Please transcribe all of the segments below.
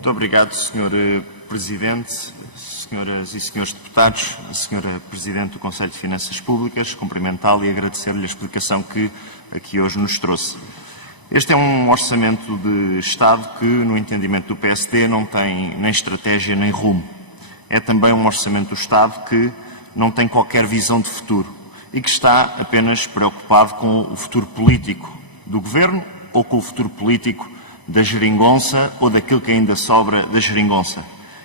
Muito obrigado, Sr. Presidente, Senhoras e Senhores Deputados, Sra. Presidente do Conselho de Finanças Públicas, cumprimentá-lo e agradecer-lhe a explicação que aqui hoje nos trouxe. Este é um orçamento de Estado que, no entendimento do PSD, não tem nem estratégia nem rumo. É também um orçamento do Estado que não tem qualquer visão de futuro e que está apenas preocupado com o futuro político do Governo ou com o futuro político da geringonça ou daquilo que ainda sobra da geringonça.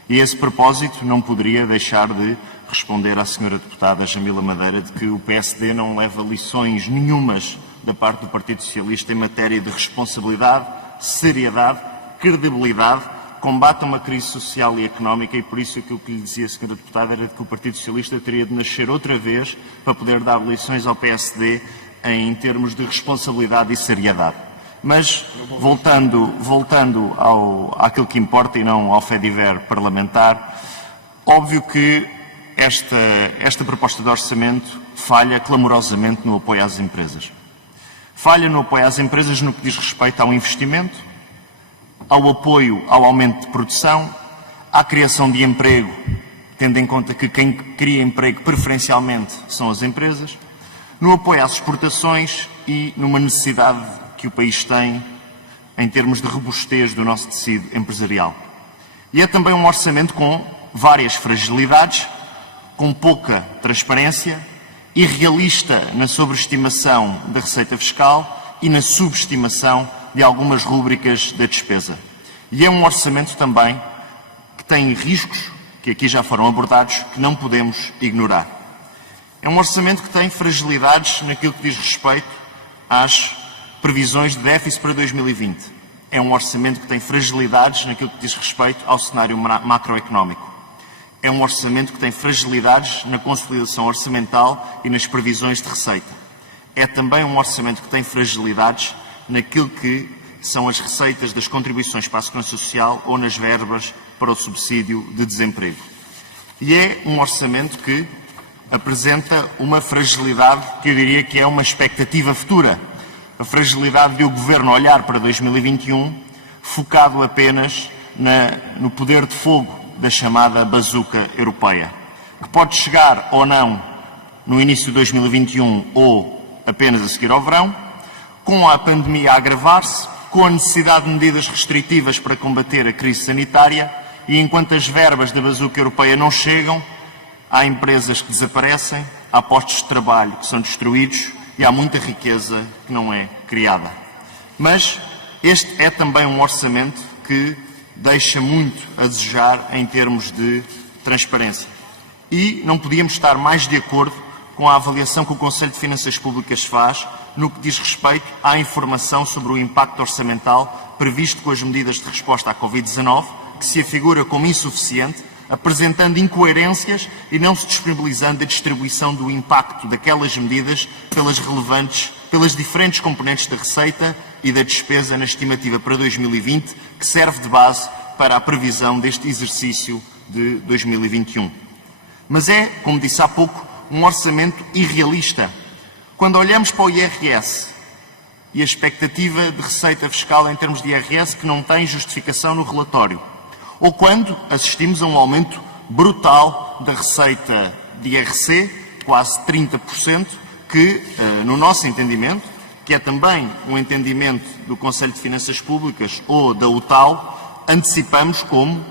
E a esse propósito não poderia deixar de responder à Sra. Deputada Jamila Madeira de que o PSD não leva lições nenhumas da parte do Partido Socialista em matéria de responsabilidade, seriedade, credibilidade, combate a uma crise social e económica, e por isso aquilo que lhe dizia a Sra. Deputada era de que o Partido Socialista teria de nascer outra vez para poder dar lições ao PSD em termos de responsabilidade e seriedade. Mas, voltando àquilo que importa e não ao fediver parlamentar, óbvio que esta proposta de orçamento falha clamorosamente no apoio às empresas. Falha no apoio às empresas no que diz respeito ao investimento, ao apoio ao aumento de produção, à criação de emprego, tendo em conta que quem cria emprego preferencialmente são as empresas, no apoio às exportações e numa necessidade que o país tem em termos de robustez do nosso tecido empresarial. E é também um orçamento com várias fragilidades, com pouca transparência, irrealista na sobreestimação da receita fiscal e na subestimação de algumas rúbricas da despesa. E é um orçamento também que tem riscos, que aqui já foram abordados, que não podemos ignorar. É um orçamento que tem fragilidades naquilo que diz respeito às previsões de déficit para 2020. É um orçamento que tem fragilidades naquilo que diz respeito ao cenário macroeconómico. É um orçamento que tem fragilidades na consolidação orçamental e nas previsões de receita. É também um orçamento que tem fragilidades naquilo que são as receitas das contribuições para a Segurança Social ou nas verbas para o subsídio de desemprego. E é um orçamento que apresenta uma fragilidade que eu diria que é uma expectativa futura. A fragilidade de o Governo olhar para 2021 focado apenas no poder de fogo da chamada bazuca europeia, que pode chegar ou não no início de 2021 ou apenas a seguir ao verão, com a pandemia a agravar-se, com a necessidade de medidas restritivas para combater a crise sanitária, e enquanto as verbas da bazuca europeia não chegam, há empresas que desaparecem, há postos de trabalho que são destruídos e há muita riqueza que não é criada. Mas este é também um orçamento que deixa muito a desejar em termos de transparência. E não podíamos estar mais de acordo com a avaliação que o Conselho de Finanças Públicas faz no que diz respeito à informação sobre o impacto orçamental previsto com as medidas de resposta à Covid-19, que se afigura como insuficiente, apresentando incoerências e não se disponibilizando a distribuição do impacto daquelas medidas pelas diferentes componentes da receita e da despesa na estimativa para 2020, que serve de base para a previsão deste exercício de 2021. Mas é, como disse há pouco, um orçamento irrealista. Quando olhamos para o IRS e a expectativa de receita fiscal em termos de IRS que não tem justificação no relatório, ou quando assistimos a um aumento brutal da receita de IRC, quase 30%, que, no nosso entendimento, que é também um entendimento do Conselho de Finanças Públicas ou da UTAL, antecipamos como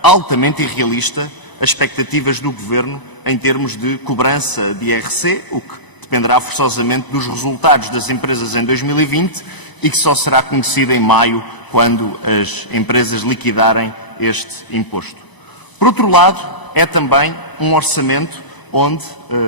altamente irrealista as expectativas do Governo em termos de cobrança de IRC, o que dependerá forçosamente dos resultados das empresas em 2020 e que só será conhecido em maio, quando as empresas liquidarem este imposto. Por outro lado, é também um orçamento onde,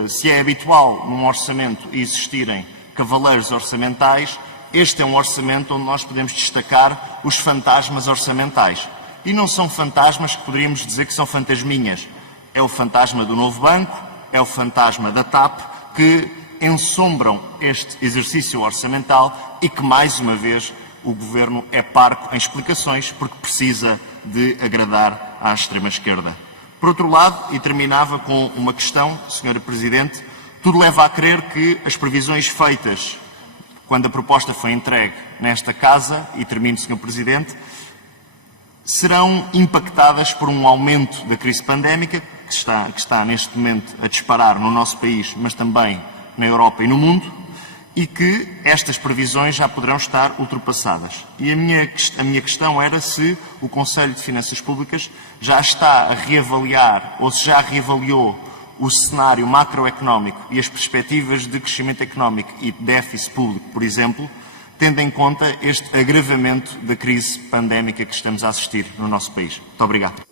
se é habitual num orçamento existirem cavaleiros orçamentais, este é um orçamento onde nós podemos destacar os fantasmas orçamentais. E não são fantasmas que poderíamos dizer que são fantasminhas. É o fantasma do novo banco, é o fantasma da TAP, que ensombram este exercício orçamental e que, mais uma vez, o Governo é parco em explicações porque precisa de agradar à extrema-esquerda. Por outro lado, e terminava com uma questão, Sra. Presidente, tudo leva a crer que as previsões feitas quando a proposta foi entregue nesta Casa, e termino, Sr. Presidente, serão impactadas por um aumento da crise pandémica, que está neste momento a disparar no nosso país, mas também na Europa e no mundo, e que estas previsões já poderão estar ultrapassadas. E a minha questão era se o Conselho de Finanças Públicas já está a reavaliar, ou se já reavaliou, o cenário macroeconómico e as perspectivas de crescimento económico e déficit público, por exemplo, tendo em conta este agravamento da crise pandémica que estamos a assistir no nosso país. Muito obrigado.